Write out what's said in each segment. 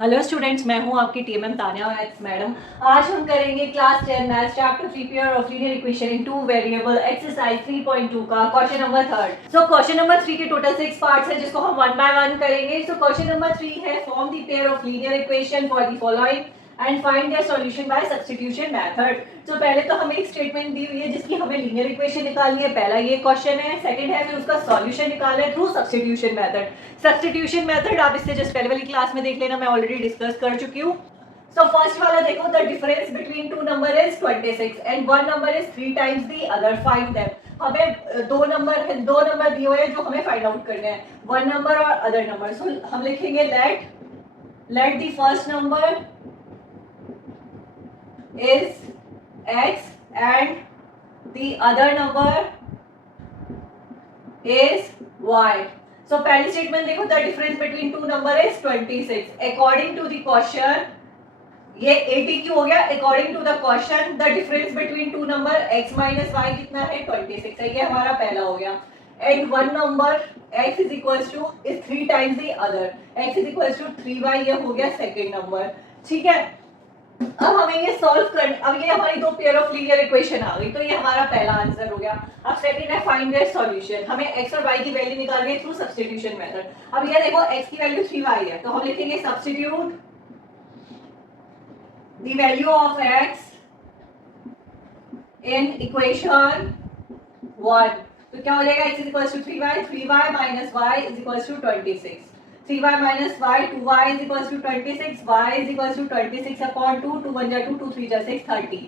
Hello students, मैं हूं आपकी टीएमएम तानिया मैथ्स मैडम। आज हम करेंगे class 10 maths chapter 3 pair of linear equation in two variable exercise 3.2 का question number 3। So question number 3 के टोटल 6 पार्ट्स हैं जिसको हम वन बाय वन करेंगे। सो क्वेश्चन नंबर 3 है form the pair of linear equation for the following and find their solution bye substitution method. तो पहले तो हमें एक स्टेटमेंट दी हुई है जिसकी हमें लीनियर इक्वेशन निकालनी है। पहला ये क्वेश्चन है। सेकंड है फिर उसका सॉल्यूशन निकालना है through substitution method. Substitution method आप इससे जस्ट पहले वाली क्लास में देख लेना, मैं ऑलरेडी डिस्कस कर चुकी हूँ। सो फर्स्ट वाला देखो, the difference between two number is 26 and one number is 3 times the other, find them. हमें दो नंबर दिए हुए हैं जो हमें फाइंड आउट करने हैं, वन नंबर और अदर नंबर। सो हम लिखेंगे let the first number is x and the other number is y. So पहली स्टेटमेंट देखो, the difference between two number is 26 according to the question. ये 80 क्यों हो गया? According to the question the difference between two number x minus y कितना है? 26 है। ये हमारा पहला हो गया। And one number x is equals to is 3 times the other, x is equals to 3y, ये हो गया सेकेंड नंबर। ठीक है, अब हमें ये सॉल्व कर, अब ये हमारी दो पेयर ऑफ लीनियर इक्वेशन आ गई, तो ये हमारा पहला आंसर हो गया। अब सेकंड है फाइंड देयर सॉल्यूशन। हमें x और y की वैल्यू निकालनी है थ्रू सब्स्टिट्यूशन मेथड। अब ये देखो x की वैल्यू 3y है, तो हम लिखेंगे substitute the value of x in equation 1। तो क्या हो जाएगा? x is equals to 3y, 3y minus y is equals to 26, 3y minus y, 2y is equals to 26, y is equals to 26 upon 2, 2 1 जा 2, 2 3 जा 6, 13।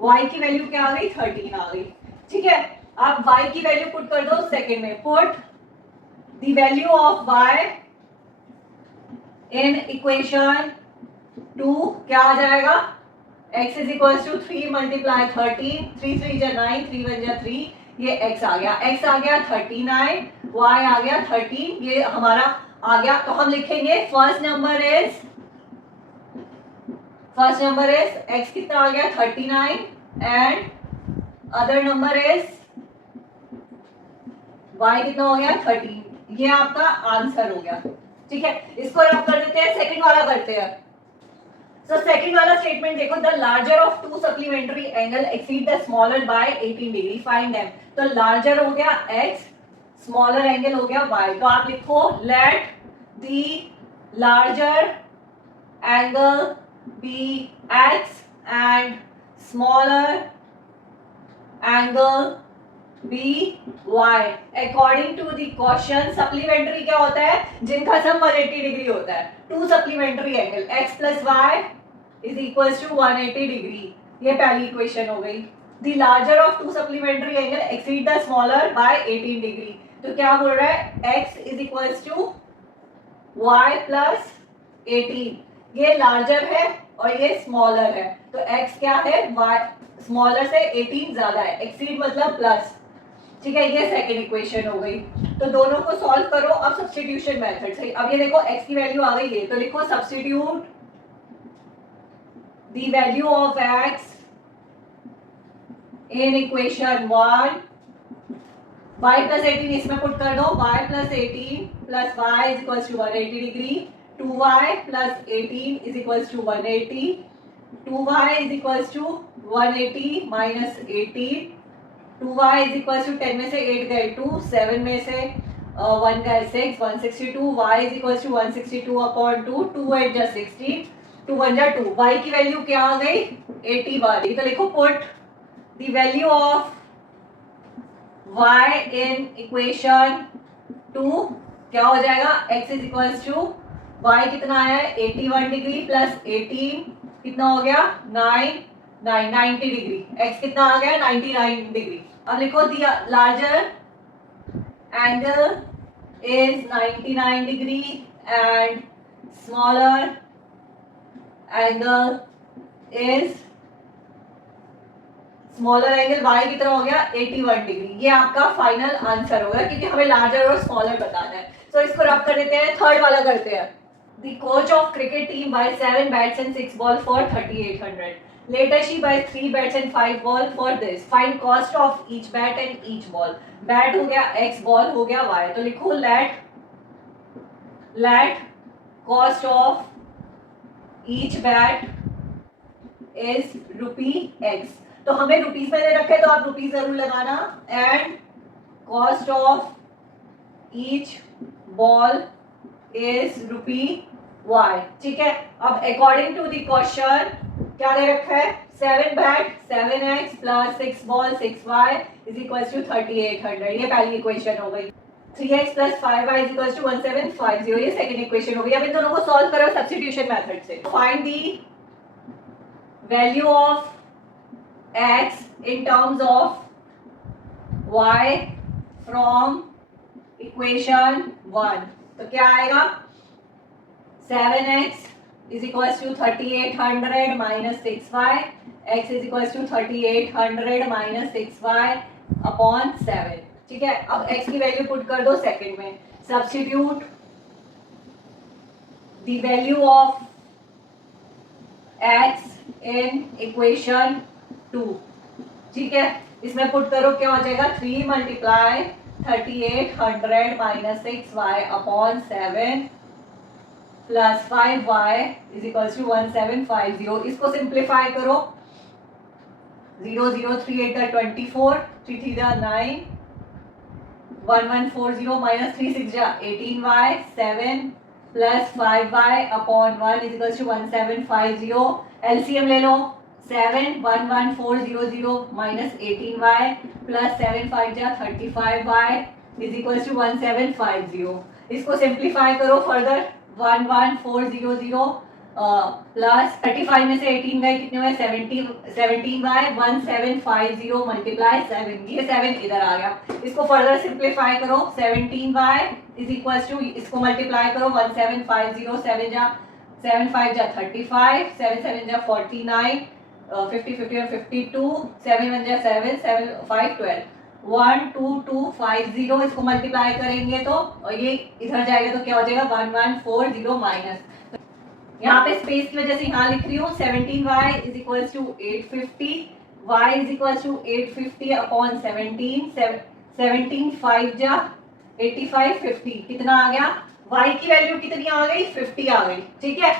y की value क्या आ गई? 13 आ गई। ठीक है, आप y की वैल्यू पुट कर दो सेकंड में। Put the value of y in equation 2, क्या आ जाएगा? x is equals to 3 multiply 13, 3 3 जा 9, 3 1 जा 3, ये x आ गया। x आ गया 39, y आ गया 13, ये हमारा आ गया। तो हम लिखेंगे फर्स्ट नंबर इज x कितना आ गया? 39 and other number is y कितना हो गया? 13। ये आपका आंसर हो गया। ठीक है, इसको रब कर देते हैं, सेकंड वाला करते हैं। सो सेकंड वाला स्टेटमेंट देखो, the larger of two supplementary angle exceed the smaller by 18 degree, find them. तो लार्जर हो गया x, स्मॉलर एंगल हो गया y। तो आप लिखो late the larger angle be x and smaller angle be y according to the question। Supplementary क्या होता है? जिनका सम 180 डिग्री होता है। Two supplementary angle x plus y is equals to 180 degree, ये पहली इक्वेशन हो गई। The larger of two supplementary angle exceed the smaller by 18 degree, तो क्या बोल रहा है? x is equals to y plus 18, ये लार्जर है और ये स्मॉलर है, तो x क्या है? y स्मॉलर से 18 ज्यादा है, एक्सीड मतलब प्लस। ठीक है, ये सेकंड इक्वेशन हो गई। तो दोनों को सॉल्व करो अब सब्स्टिट्यूशन मेथड से। अब ये देखो x की वैल्यू आ गई है, तो लिखो substitute the value of x in equation 1, y plus 18 इसमें पुट कर दो, y plus 18 plus y is equals to 180 degree, 2y plus 18 is equals to 180, 2y is equals to 180 minus 18, 2y is equals to 10 में से 8 गए 2, 7 में से 1 गए 6, 162, y is equals to 162 upon 2, 2 8 जा 16, 2 1 जा 2, y की वैल्यू क्या आ गई? 81। तो लिखो put the value of y in equation 2, क्या हो जाएगा? x is equals to y कितना आया है? 81 डिग्री प्लस 18 कितना हो गया? 90 डिग्री। x कितना आ गया? 99 डिग्री। अब लिखो the larger angle is 99 degree and smaller angle is, smaller angle y कितना हो गया? 81 डिग्री। ये आपका फाइनल आंसर होगा क्योंकि हमें लार्जर और स्मॉलर बताना है। तो इसको रब कर देते हैं, थर्ड वाला करते हैं। The coach of cricket team buy 7 bats and 6 ball for 3800, later she buy 3 bats and 5 ball for this, find cost of each bat and each ball. Bat हो गया x, बॉल हो गया y, तो लिखो let cost of each bat is ₹x। तो हमें rupees में दे रखे तो आप रुपीज जरूर लगाना। And cost of each ball is ₹y। ठीक है, अब अकॉर्डिंग टू द क्वेश्चन क्या दे रखा है, 7 bat 7x plus 6 ball 6y is equal to 3800। ये पहली इक्वेशन हो गई। 3x plus 5y is equal to 1750। ये सेकंड इक्वेशन हो गई। अब इन दोनों को सॉल्व करो सब्स्टिट्यूशन मेथड से। Find the value of x in terms of y from equation 1। तो क्या आएगा, 7x is equals to 3800 minus 6y, x is equals to 3800 minus 6y upon 7। ठीक है, अब x की वैल्यू पुट कर दो सेकंड में। Substitute the value of x in equation 2। ठीक है, इसमें पुट करो, क्या हो जाएगा, 3 multiply 3800 minus 6y upon 7 plus 5y is equal to 1750। इसको सिंप्लीफाई करो, 0 0 3 8 24, 3 3 9, 1140 minus 3 6 18y, 7 plus 5y upon 1 is equal to 1750। LCM ले लो, 7 11400 minus 18y plus 7 5 35y is equal to 1750। इसको सिंप्लीफाई करो फर्दर, 11400 प्लस 35 में से 18 गए, कितने हुए, 17y 1750 मल्टीप्लाई 7, ये 7 इधर आ गया। इसको फर्दर सिंप्लीफाई करो, 17y इज इक्वल टू, इसको मल्टीप्लाई करो, 1750 7 5 35, 7 7 49, 50 50 और 52, 7 1 7 7 5 12, 12250। इसको मल्टीप्लाई करेंगे तो, और ये इधर जाएगा तो क्या हो जाएगा, 1140 माइनस, यहाँ पे स्पेस की वजह से यहाँ लिख रही हूँ, 17y is equal to 850, y is equal to 850 upon 17, 17 5 जा 85 50, कितना आ गया, y की वैल्यू कितनी आ गई, 50 आ गई। ठीक है,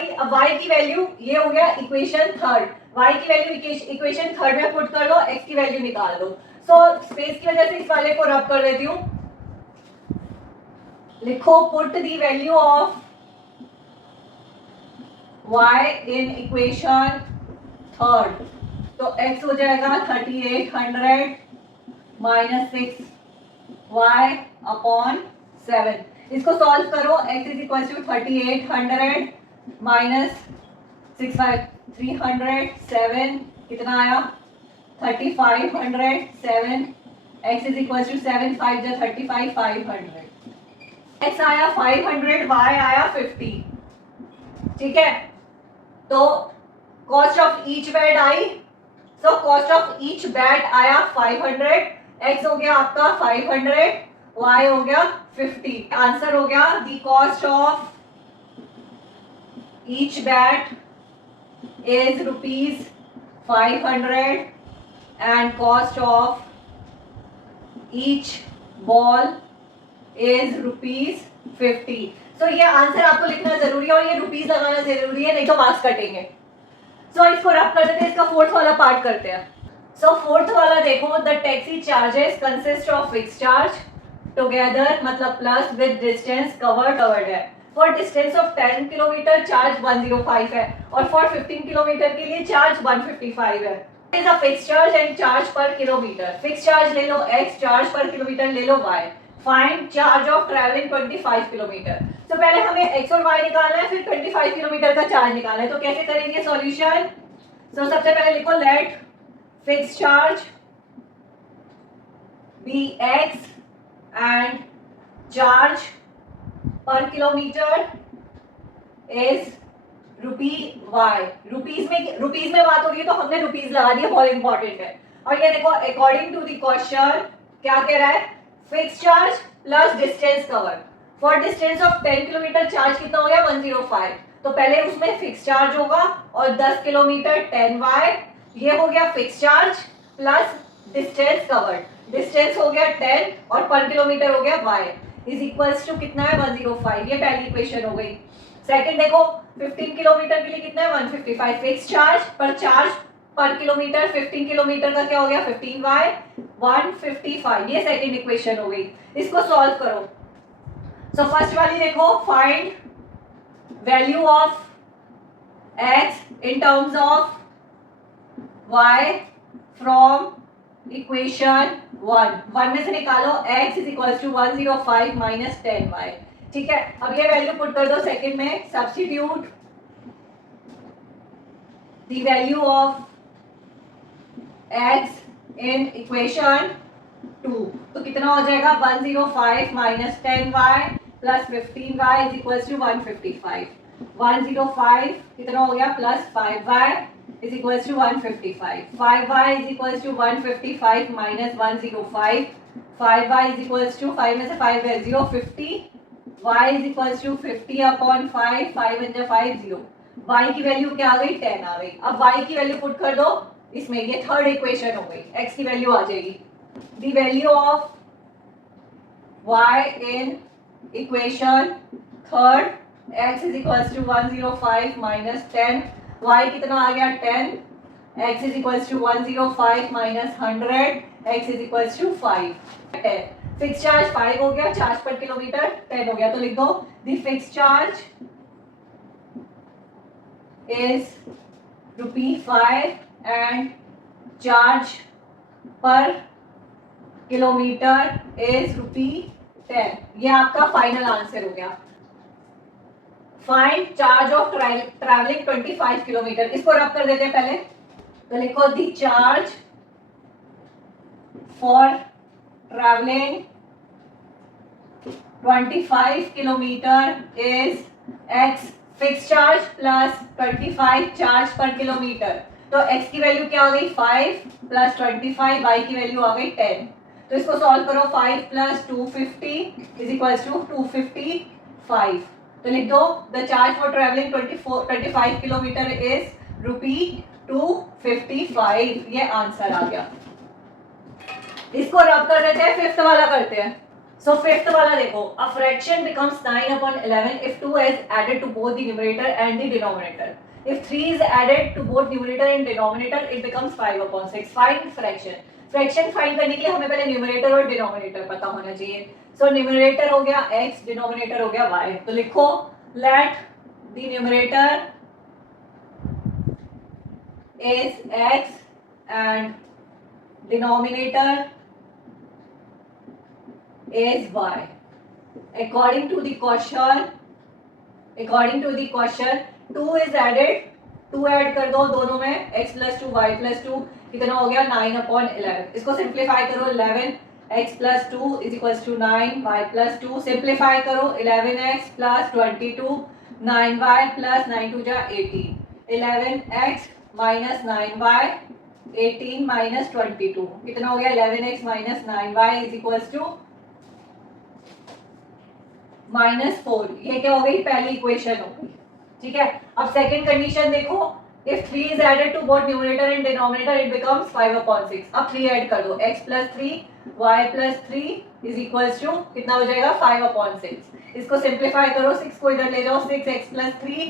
अब y की वैल्यू, ये हो गया इक्वेशन थर्ड, y की वैल्यू इक्वेशन थर्ड में पुट कर दो, x की वैल्यू निकाल दो। सो स्पेस की वजह से इस वाले को रब कर देती हूँ, लिखो put the value of y in equation third. तो x हो जाएगा 3800 माइनस 6y अपॉन 7। इसको सॉल्व करो, x is equal to 3800 minus 6y 307, कितना आया, 3500 7, x इज इक्वल टू 7 5 जा 35 500, x आया 500, y आया 50। ठीक है, तो cost of each bat I, so cost of each bat आया 500, x हो गया आपका 500, y हो गया 50। आंसर हो गया, the cost of each bat is ₹500 and cost of each ball is ₹50। तो ये आंसर आपको लिखना जरूरी है और ये रुपीस लगाना जरूरी है, नहीं तो मार्क्स कटेंगे। सो इसको रब कर देते हैं, इसका फोर्थ वाला पार्ट करते हैं। सो फोर्थ वाला देखो, the taxi charges consist of fix charge together, मतलब प्लस विद डिस्टेंस कवर्ड है। For distance of 10 kilometre charge 105 है और फॉर 15 किलोमीटर के लिए चार्ज 155 है। Is a fix charge and charge per kilometre. Fix charge ले लो x, चार्ज पर किलोमीटर ले लो y। Find charge of travelling 25 kilometre. तो पहले हमें x और y निकालना है, फिर 25 किलोमीटर का चार्ज निकालना है। तो कैसे करेंगे सॉल्यूशन? तो सबसे पहले लिखो, let fix charge be x and charge per kilometre is ₹y। Rupees में बात हो रही है तो हमने रुपीज लगा दिया, बहुत इंपॉर्टेंट है। और ये देखो, अकॉर्डिंग टू द क्वेश्चन क्या कह रहा है, fix charge plus distance cover. For distance of 10 kilometre charge कितना हो गया, 105। तो पहले उसमें फिक्स चार्ज होगा और 10 किलोमीटर 10y, ये हो गया fix charge plus distance covered. Distance हो गया 10 और पर किलोमीटर हो गया y इज इक्वल्स टू कितना है, 105। ये पहली इक्वेशन हो गई। सेकंड देखो, 15 किलोमीटर के लिए कितना है 155 fix charge per kilometre 15 kilometre का क्या हो गया 15y 155। ये सेकंड इक्वेशन हो गई। इसको सॉल्व करो। सो फर्स्ट वाली देखो, find value of x in terms of y from equation 1 में से निकालो x is equal to 105 minus 10y। ठीक है, अब ये वैल्यू पुट कर दो सेकंड में, substitute the value of x in equation 2, तो कितना हो जाएगा 105 minus 10y plus 15y is equal to 155। 105 कितना हो गया plus 5y is equals to 155. 5y is equals to 155 minus 105. 5y is equals to 5 में से 5 है 0 50. y is equals to 50 upon 5. 5 and 5 0. y की वैल्यू क्या आ गई 10 आ गई। अब y की वैल्यू पुट कर दो इसमें, ये थर्ड इक्वेशन हो गई। x की वैल्यू आ जाएगी, the value of y in equation third, x is equals to 105 minus 10, y कितना आ गया 10, x is equals to 105 minus 100, x is equals to 5। Fix charge 5 हो गया, चार्ज पर किलोमीटर 10 हो गया, तो लिख दो the fix charge is ₹5 and charge per kilometre is ₹10। ये आपका फाइनल आंसर हो गया। Find charge of travelling 25 kilometre. इसको रब कर देते हैं पहले, तो लिखो the charge for travelling 25 kilometre is x fix charge plus 25 charge per kilometre. तो x की वैल्यू क्या हो गई 5 प्लस 25, y की वैल्यू आ गई 10। तो इसको सॉल्व करो, 5 प्लस 250 इज इक्वल टू 255। तो लिख दो the charge for travelling 25 kilometre is ₹255। ये आंसर आ गया। इसको रब कर देते हैं, फिफ्थ वाला करते हैं। सो फिफ्थ वाला देखो, a fraction becomes 9/11 if 2 is added to both the numerator and the denominator. If 3 is added to both numerator and denominator, it becomes 5/6. Find fraction. Fraction find करने के लिए हमें पहले न्यूमरेटर और डिनोमिनेटर पता होना चाहिए। सो न्यूमरेटर हो गया x, डिनोमिनेटर हो गया y। तो लिखो let the numerator is x and denominator is y. According to the question 2 is added, 2 add कर दो दोनों में, x plus 2 y plus 2 कितना हो गया 9/11। इसको सिंप्लीफाई करो, 11 x plus 2 is equals to 9 y plus 2। Simplify करो, 11x plus 22 9y plus 9 2 जा 18, 11x minus 9y 18 minus 22 कितना हो गया 11x minus 9y is equals to -4। ये क्या हो गई पहली इक्वेशन हो गई। ठीक है, अब सेकंड कंडीशन देखो, if 3 is added to both numerator and denominator it becomes 5/6। अब 3 ऐड कर दो, x plus 3 y plus 3 is equals to कितना हो जाएगा 5/6। इसको सिंप्लीफाई करो, 6 को इधर ले जाओ, 6x plus 3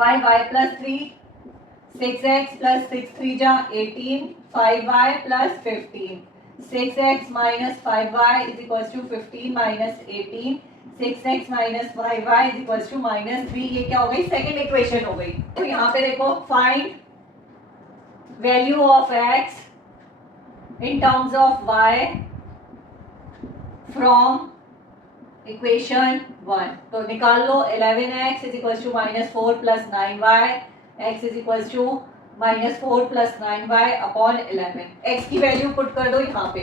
5y plus 3 6x plus 6 3 जा 18 5y plus 15 6x minus 5y is equals to 15 minus 18 6x minus 5y is equals to -3। ये क्या हो गई सेकंड इक्वेशन हो गई। तो यहाँ पे देखो find value of x in terms of y from equation 1। तो निकाल लो 11x is equals to -4 plus 9y, x is equals to -4 plus 9y upon 11। x की वैल्यू पुट कर दो यहाँ पे।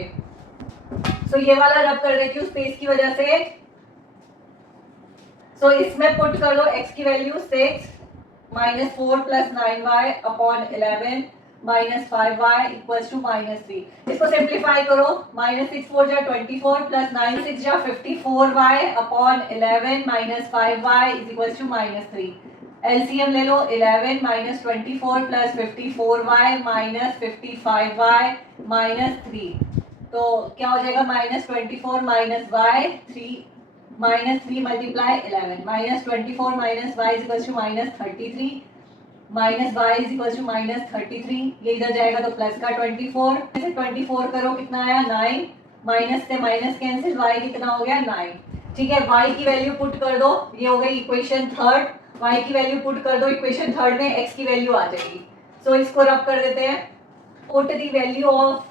सो ये वाला रब कर देती हूँ स्पेस की वजह से। सो इसमें पुट कर दो x की value 6 -4 plus 9y upon 11 -5y equals to -3। इसको सिंप्लीफाई करो, -6 4 जा 24 प्लस 9 6 जा 54y upon 11 -5y is equals to -3। LCM ले लो, 11 minus 24 plus 54y minus 55y minus 3। तो क्या हो जाएगा -24 minus y 3 minus 3 multiply 11 minus 24 minus y is equals to minus 33 minus y is equals to minus 33 ये इधर जाएगा तो प्लस का 24 से 24 करो कितना आया 9 माइनस से माइनस कैंसिल y कितना हो गया 9 ठीक है y की वैल्यू पुट कर दो ये हो गई इक्वेशन थर्ड y की वैल्यू पुट कर दो इक्वेशन थर्ड में x की वैल्यू आ जाएगी सो इसको रब कर देते हैं put the value of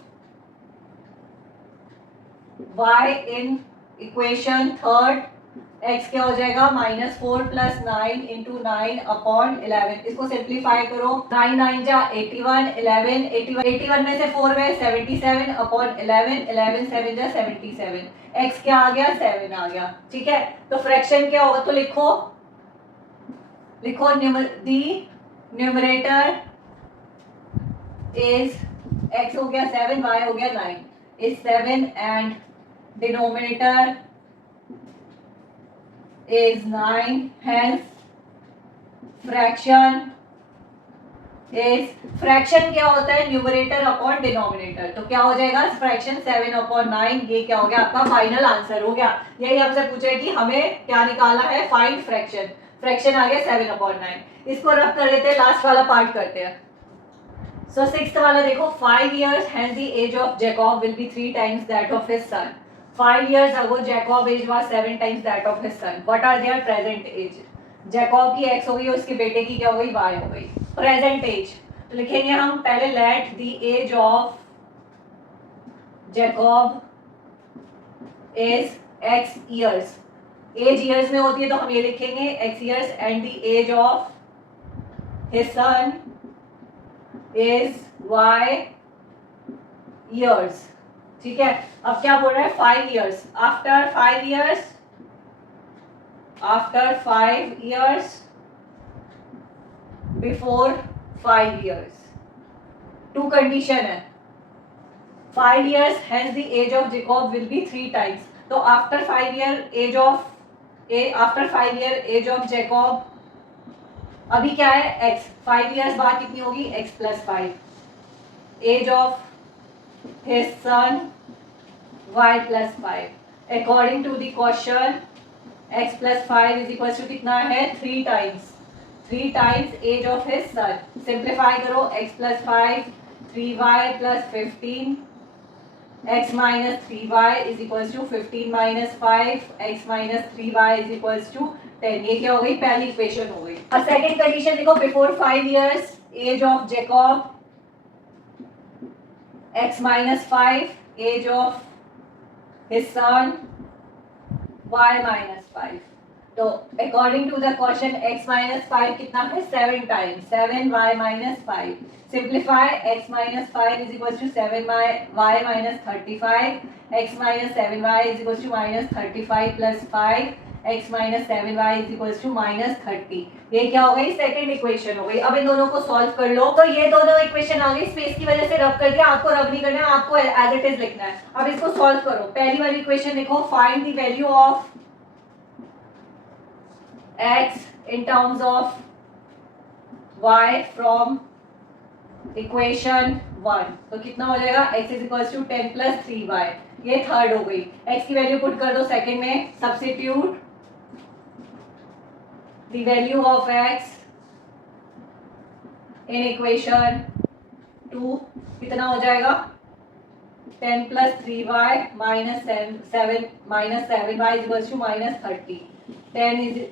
y in equation third x क्या हो जाएगा -4 + 9 × 9 अपॉन 11 इसको सिंप्लीफाई करो 9 9 जा 81 11 81 में से 4 गए 77 अपॉन 11 11 7 जा 77 x क्या आ गया 7 आ गया ठीक है तो फ्रैक्शन क्या होगा तो लिखो दी न्यूमरेटर इज x हो गया 7 y हो गया 9 is 7 and denominator is 9 hence fraction क्या होता है न्यूमरेटर अपॉन डिनोमिनेटर तो क्या हो जाएगा फ्रैक्शन 7 अपॉन 9 ये क्या हो गया आपका फाइनल आंसर हो गया यही हमसे पूछे कि हमें क्या निकालना है फाइंड फ्रैक्शन आ गया 7 अपॉन 9 इसको रब कर देते हैं लास्ट वाला पार्ट करते हैं सो सिक्स्थ वाला देखो 5 years hence the age of Jacob will be 3 times that of his son 5 years ago Jacob age was 7 times that of his son what are their present age Jacob की x हो गई उसके बेटे की क्या हो गई y हो गई प्रेजेंट एज तो लिखेंगे हम पहले let the age of Jacob is x years age years में होती है तो हम ये लिखेंगे x years and the age of his son is y years ठीक है अब क्या बोल रहा है 5 years after 5 years before 5 years two condition है 5 years hence the age of Jacob will be 3 times तो after 5 year age of Jacob अभी क्या है x 5 years बाद कितनी होगी x + 5 age of his son y + 5 according to the question x + 5 is equals to कितना है 3 times age of his son simplify करो x + 5 3y + 15 x - 3y is equals to 15 - 5 x - 3y is equals to 10 ये क्या हो गई पहली equation हो गई अब सेकंड कंडीशन देखो before 5 years age of Jacob x - 5 age of his son y - 5 तो according to the question x - 5 कितना है 7 times 7 y - 5 simplify x - 5 is equals to 7 y - 35 x - 7y is equals to -35 + 5 x - 7y is equals to -30 ये क्या हो गई second equation हो गई अब इन दोनों को सॉल्व कर लो तो ये दोनों इक्वेशन आ गई स्पेस की वजह से रब कर दिया आपको रब नहीं करना है आपको एज इट इज लिखना है अब इसको सॉल्व करो पहली वाली इक्वेशन देखो find the value of x in terms of y from equation 1 तो कितना हो जाएगा x is equals to 10 + 3y ये थर्ड हो गई x की वैल्यू पुट कर दो सेकंड में substitute the value of x in equation 2 कितना हो जाएगा 10 + 3y - 7y is equals to -30 10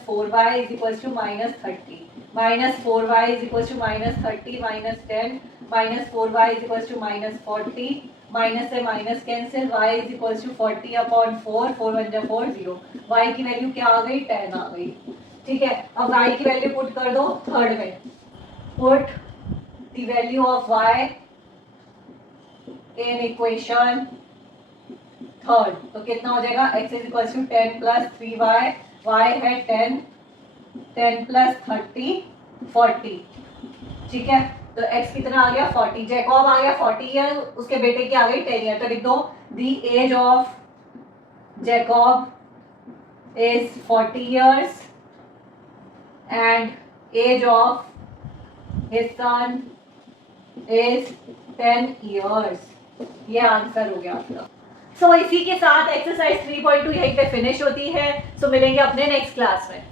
- 4y is equals to -30 -4y is equals to -30 -10 -4y is equals to -40 minus से minus cancel y is equals to 40 upon 4 4 1 जा 4 0 y की value क्या आ गई 10 आ गई ठीक है अब y की वैल्यू पुट कर दो थर्ड में put the value of y in equation third तो कितना हो जाएगा x is equals to 10 + 3y y है 10 + 30 40 ठीक है तो x कितना आ गया 40 जैकॉब आ गया 40 ईयर उसके बेटे की आ गई 10 ईयर तो लिख दो the age of Jacob is 40 years and age of his son is 10 years ये आंसर हो गया आपका सो इसी के साथ एक्सरसाइज 3.2 यहीं पे फिनिश होती है। सो मिलेंगे अपने नेक्स्ट क्लास में।